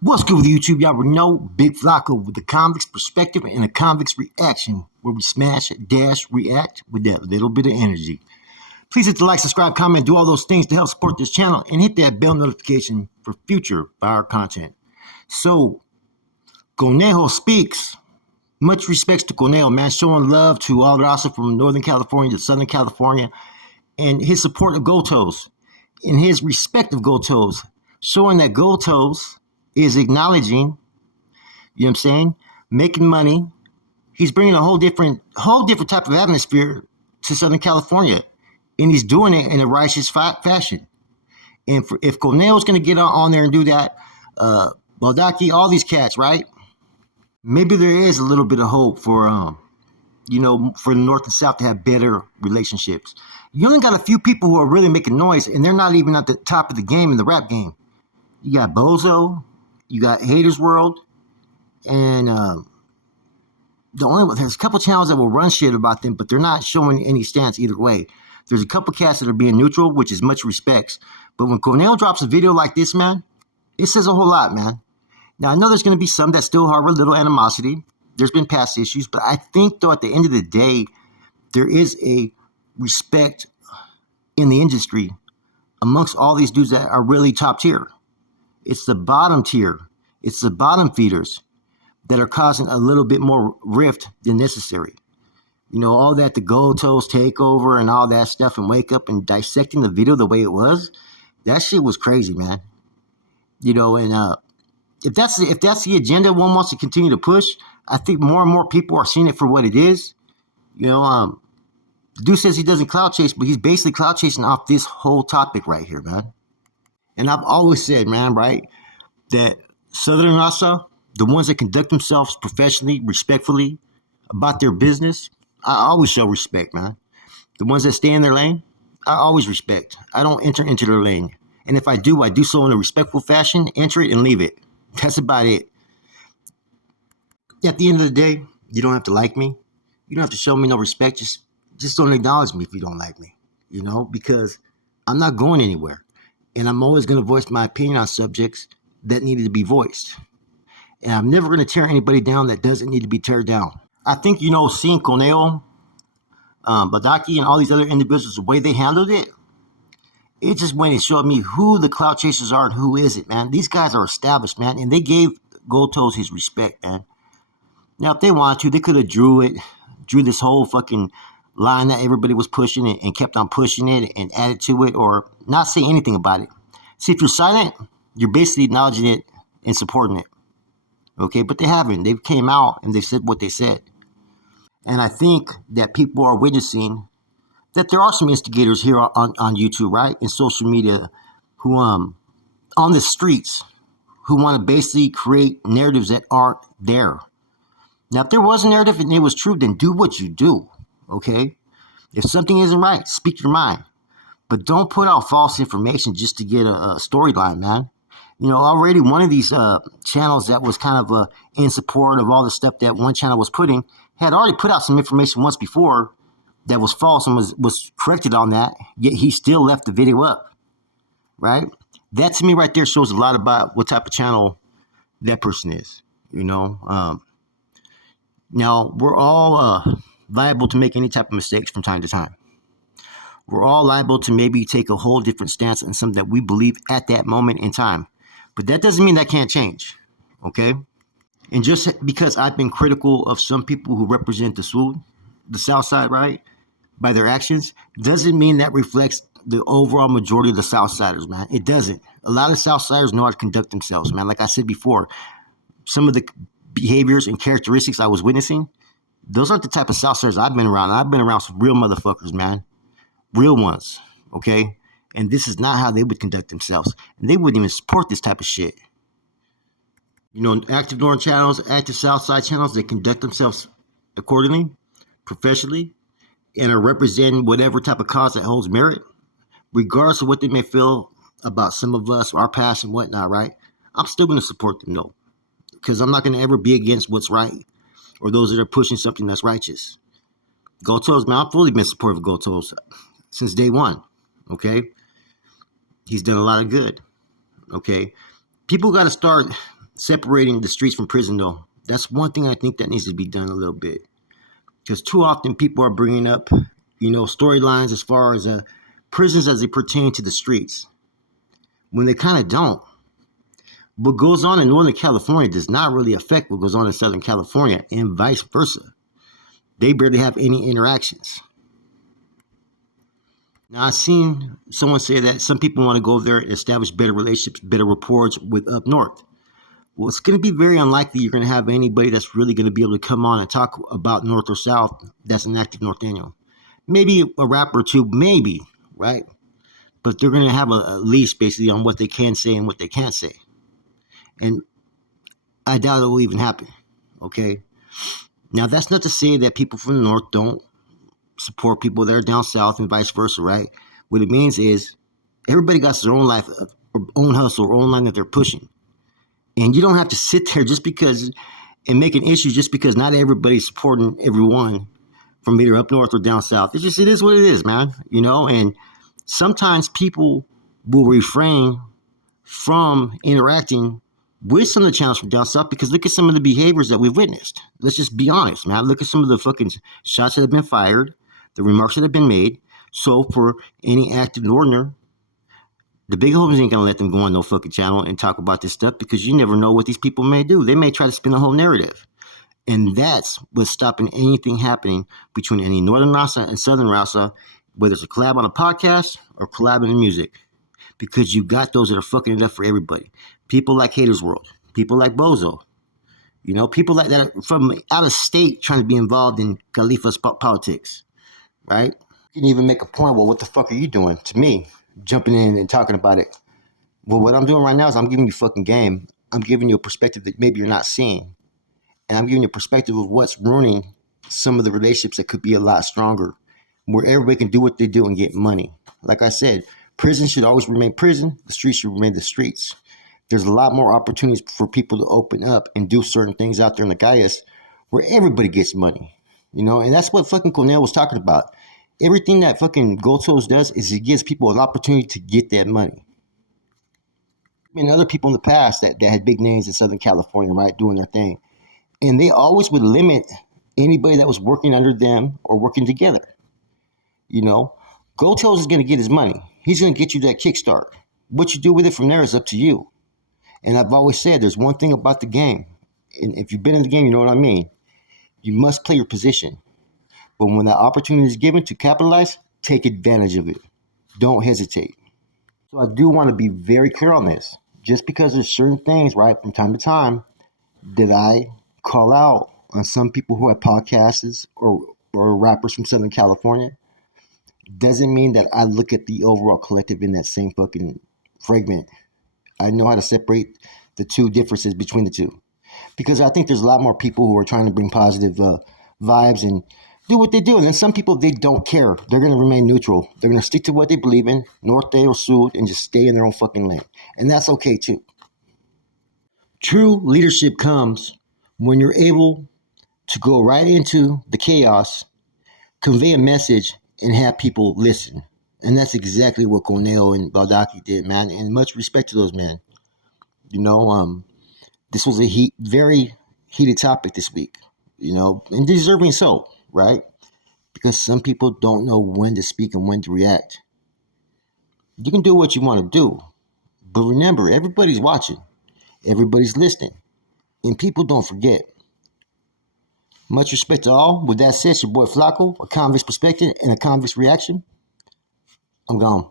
What's good with YouTube? Y'all already know Big Flocko with the convict's perspective and a convict's reaction, where we smash, dash, react with that little bit of energy. Please hit the like, subscribe, comment, do all those things to help support this channel, and hit that bell notification for future fire content. So, Conejo speaks. Much respects to Conejo, man, showing love to all the raza from Northern California to Southern California, and his support of Gotos, and his respect of Gotos, showing that Gotos is acknowledging, you know what I'm saying, making money. He's bringing a whole different type of atmosphere to Southern California, and he's doing it in a righteous fashion. And if Conejo's going to get on there and do that, Baldaki, all these cats, right? Maybe there is a little bit of hope for, for the North and South to have better relationships. You only got a few people who are really making noise, and they're not even at the top of the game in the rap game. You got Bozo, you got Haters World, and there's a couple channels that will run shit about them, but they're not showing any stance either way. There's a couple cats that are being neutral, which is much respects. But when Conejo drops a video like this, man, it says a whole lot, man. Now, I know there's going to be some that still harbor a little animosity. There's been past issues, but I think, though, at the end of the day, there is a respect in the industry amongst all these dudes that are really top tier. It's the bottom tier. It's the bottom feeders that are causing a little bit more rift than necessary. You know, all that, the Gotos takeover and all that stuff, and wake up and dissecting the video the way it was, that shit was crazy, man. You know, and if that's the agenda one wants to continue to push, I think more and more people are seeing it for what it is. You know, the dude says he doesn't clout chase, but he's basically clout chasing off this whole topic right here, man. And I've always said, man, right, that Southern Raza, the ones that conduct themselves professionally, respectfully about their business, I always show respect, man. The ones that stay in their lane, I always respect. I don't enter into their lane. And if I do so in a respectful fashion, enter it and leave it. That's about it. At the end of the day, you don't have to like me. You don't have to show me no respect. Just don't acknowledge me if you don't like me, you know, because I'm not going anywhere. And I'm always going to voice my opinion on subjects that needed to be voiced. And I'm never going to tear anybody down that doesn't need to be teared down. I think, you know, seeing Conejo, Badaki, and all these other individuals, the way they handled it, it just went and showed me who the clout chasers are and who isn't, man. These guys are established, man, and they gave Gotos his respect, man. Now, if they wanted to, they could have drew this whole fucking line that everybody was pushing and kept on pushing it and added to it, or not say anything about it. See, if you're silent, you're basically acknowledging it and supporting it. Okay, but they haven't. They came out and they said what they said. And I think that people are witnessing that there are some instigators here on YouTube, right, in social media, who on the streets, who want to basically create narratives that aren't there. Now, if there was a narrative and it was true, then do what you do, okay? If something isn't right, speak your mind. But don't put out false information just to get a storyline, man. You know, already one of these channels that was kind of in support of all the stuff that one channel was putting had already put out some information once before that was false and was corrected on that, yet he still left the video up, right? That to me right there shows a lot about what type of channel that person is, you know. Now, we're all liable to make any type of mistakes from time to time. We're all liable to maybe take a whole different stance on something that we believe at that moment in time. But that doesn't mean that can't change, okay? And just because I've been critical of some people who represent the South Side, right, by their actions, doesn't mean that reflects the overall majority of the Southsiders, man. It doesn't. A lot of Southsiders know how to conduct themselves, man. Like I said before, some of the behaviors and characteristics I was witnessing, those aren't the type of Southsiders I've been around. I've been around some real motherfuckers, man. Real ones, okay? And this is not how they would conduct themselves. And they wouldn't even support this type of shit. You know, active Northern channels, active Southside channels, they conduct themselves accordingly, professionally, and are representing whatever type of cause that holds merit, regardless of what they may feel about some of us, our past and whatnot, right? I'm still going to support them, though, because I'm not going to ever be against what's right or those that are pushing something that's righteous. Gotos, man, I've fully been supportive of Gotos since day one, okay? He's done a lot of good, okay? People got to start separating the streets from prison, though. That's one thing I think that needs to be done a little bit. Because too often people are bringing up, storylines as far as prisons as they pertain to the streets, when they kind of don't. What goes on in Northern California does not really affect what goes on in Southern California, and vice versa. They barely have any interactions. Now, I've seen someone say that some people want to go there and establish better relationships, better rapports with up north. Well, it's going to be very unlikely you're going to have anybody that's really going to be able to come on and talk about North or South that's an active Northanian. Maybe a rapper or two, maybe, right? But they're going to have a leash basically on what they can say and what they can't say. And I doubt it will even happen, okay? Now, that's not to say that people from the North don't support people that are down South and vice versa, right? What it means is everybody got their own life, or own hustle, or own line that they're pushing. And you don't have to sit there just because and make an issue just because not everybody's supporting everyone from either up north or down south. It is what it is, man. And sometimes people will refrain from interacting with some of the channels from down south because look at some of the behaviors that we've witnessed. Let's just be honest, man. Look at some of the fucking shots that have been fired, the remarks that have been made. So for any active northerner, the big homies ain't gonna let them go on no fucking channel and talk about this stuff because you never know what these people may do. They may try to spin a whole narrative. And that's what's stopping anything happening between any Northern Rasa and Southern Rasa, whether it's a collab on a podcast or collab in music. Because you got those that are fucking it up for everybody. People like Haters World. People like Bozo. People like that are from out of state trying to be involved in Khalifa's politics. Right? You can even make a point, well, what the fuck are you doing to me? Jumping in and talking about it. Well, what I'm doing right now is I'm giving you fucking game. I'm giving you a perspective that maybe you're not seeing. And I'm giving you a perspective of what's ruining some of the relationships that could be a lot stronger, where everybody can do what they do and get money. Like I said, prison should always remain prison. The streets should remain the streets. There's a lot more opportunities for people to open up and do certain things out there in the Gaias where everybody gets money. And that's what fucking Conejo was talking about. Everything that fucking Gold Toes does is it gives people an opportunity to get that money. And other people in the past that had big names in Southern California, right, doing their thing. And they always would limit anybody that was working under them or working together. Gold Toes is going to get his money. He's going to get you that kickstart. What you do with it from there is up to you. And I've always said there's one thing about the game. And if you've been in the game, you know what I mean. You must play your position. But when that opportunity is given to capitalize, take advantage of it. Don't hesitate. So I do want to be very clear on this. Just because there's certain things, right, from time to time, that I call out on some people who have podcasts or rappers from Southern California, doesn't mean that I look at the overall collective in that same fucking fragment. I know how to separate the two differences between the two. Because I think there's a lot more people who are trying to bring positive vibes and do what they do. And then some people, they don't care. They're going to remain neutral. They're going to stick to what they believe in, norte or sud, and just stay in their own fucking lane. And that's okay too. True leadership comes when you're able to go right into the chaos, convey a message, and have people listen. And that's exactly what Conejo and Baldaki did, man. And much respect to those men. This was a very heated topic this week, and deserving so, right? Because some people don't know when to speak and when to react. You can do what you want to do, but remember, everybody's watching, everybody's listening, and people don't forget. Much respect to all. With that said, it's your boy Flacco, a convict's perspective and a convict's reaction. I'm gone.